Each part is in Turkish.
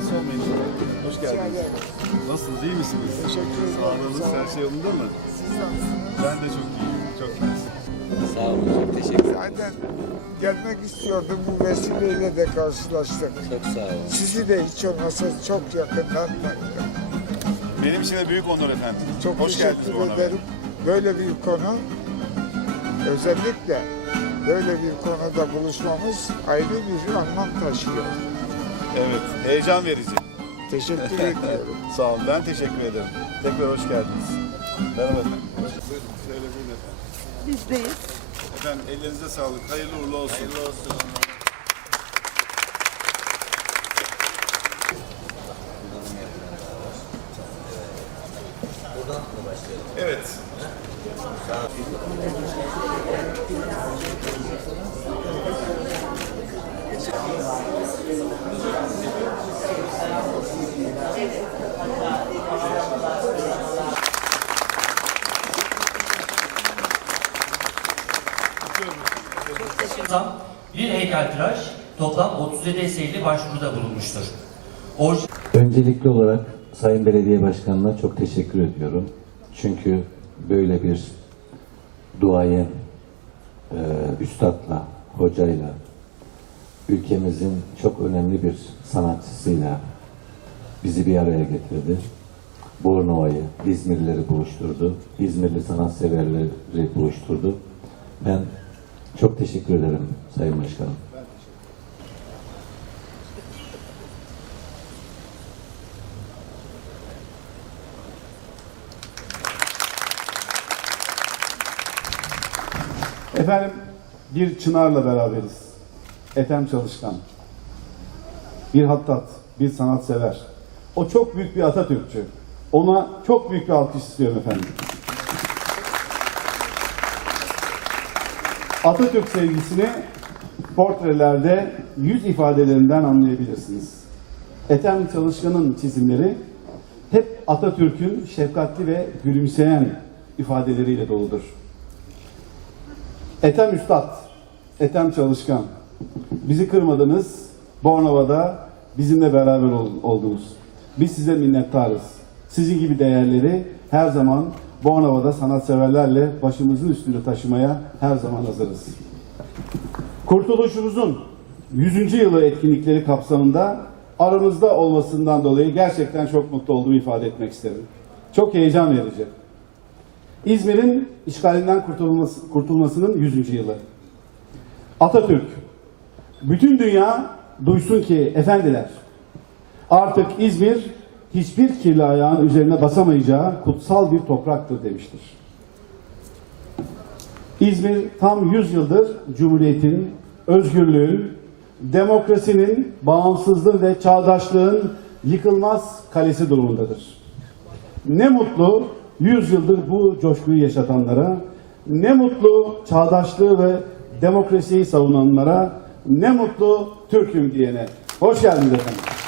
Rahatsız olmayın. Hoş geldiniz. Nasılsınız? iyi misiniz? Teşekkür ederim. Sağlığınız, Sağ her şey yolunda mı? Siz nasılsınız? Ben de çok iyiyim. Çok iyiyiz. Sağ olun, çok teşekkür ederim. Zaten gelmek istiyordum. Bu vesileyle de karşılaştık. Çok sağ olun. Sizi de hiç olmasa çok yakından tanıdım. Benim için de büyük onur efendim. Çok Hoş geldiniz teşekkür Bey. ederim. Böyle bir konu özellikle böyle bir konuda buluşmamız ayrı bir anlam taşıyor. Evet, heyecan verici. Teşekkür ediyorum. Sağ olun, ben teşekkür ederim. Tekrar hoş geldiniz. Merhaba efendim. Buyurun, şöyle buyurun efendim. Bizdeyiz. Efendim ellerinize sağlık. Hayırlı uğurlu olsun. Hayırlı olsun. Evet. Toplam bir heykeltıraş toplam 37 eseriyle başvuruda bulunmuştur. Orijinal Öncelikli olarak Sayın Belediye Başkanı'na çok teşekkür ediyorum. Çünkü böyle bir duayen, e, üstadla, hocayla, ülkemizin çok önemli bir sanatçısıyla bizi bir araya getirdi. Bornova'yı, İzmirlileri buluşturdu. İzmirli sanatseverleri buluşturdu. Ben çok teşekkür ederim Sayın Başkanım. Efendim bir Çınar'la beraberiz. Ethem Çalışkan. Bir hattat, bir sanatsever. O çok büyük bir Atatürkçü. Ona çok büyük bir alkış istiyorum efendim. Atatürk sevgisini portrelerde yüz ifadelerinden anlayabilirsiniz. Ethem Çalışkan'ın çizimleri hep Atatürk'ün şefkatli ve gülümseyen ifadeleriyle doludur. Ethem Üstad, Ethem Çalışkan. Bizi kırmadınız. Bornova'da bizimle beraber ol- oldunuz. Biz size minnettarız. Sizin gibi değerleri her zaman Bornova'da sanatseverlerle başımızın üstünde taşımaya her zaman hazırız. Kurtuluşumuzun 100. yılı etkinlikleri kapsamında aramızda olmasından dolayı gerçekten çok mutlu olduğumu ifade etmek isterim. Çok heyecan verici. İzmir'in işgalinden kurtulması, kurtulmasının 100. yılı. Atatürk, bütün dünya duysun ki efendiler, artık İzmir hiçbir kirli ayağın üzerine basamayacağı kutsal bir topraktır demiştir. İzmir tam 100 yıldır Cumhuriyet'in, özgürlüğün, demokrasinin, bağımsızlığın ve çağdaşlığın yıkılmaz kalesi durumundadır. Ne mutlu 100 yıldır bu coşkuyu yaşatanlara, ne mutlu çağdaşlığı ve demokrasiyi savunanlara, ne mutlu Türk'üm diyene. Hoş geldiniz efendim.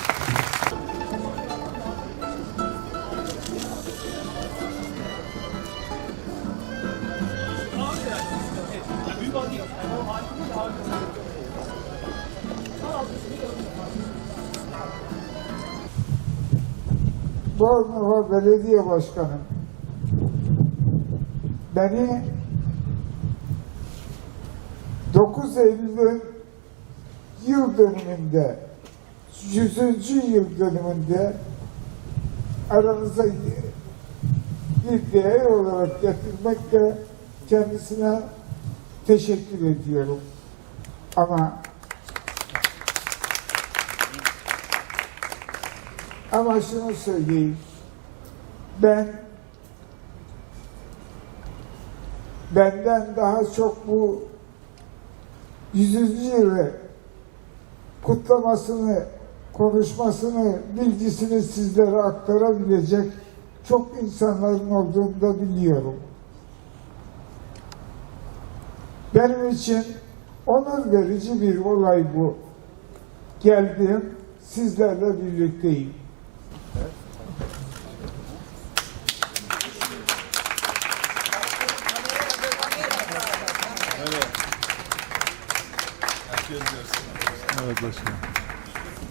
Bornova Belediye Başkanı beni 9 Eylül'ün yıl dönümünde 100. yıl dönümünde aranıza bir değer olarak getirmekle kendisine teşekkür ediyorum. Ama Ama şunu söyleyeyim. Ben benden daha çok bu 100. yılı kutlamasını, konuşmasını, bilgisini sizlere aktarabilecek çok insanların olduğunu da biliyorum. Benim için onur verici bir olay bu. Geldim, sizlerle birlikteyim. Evet başkanım.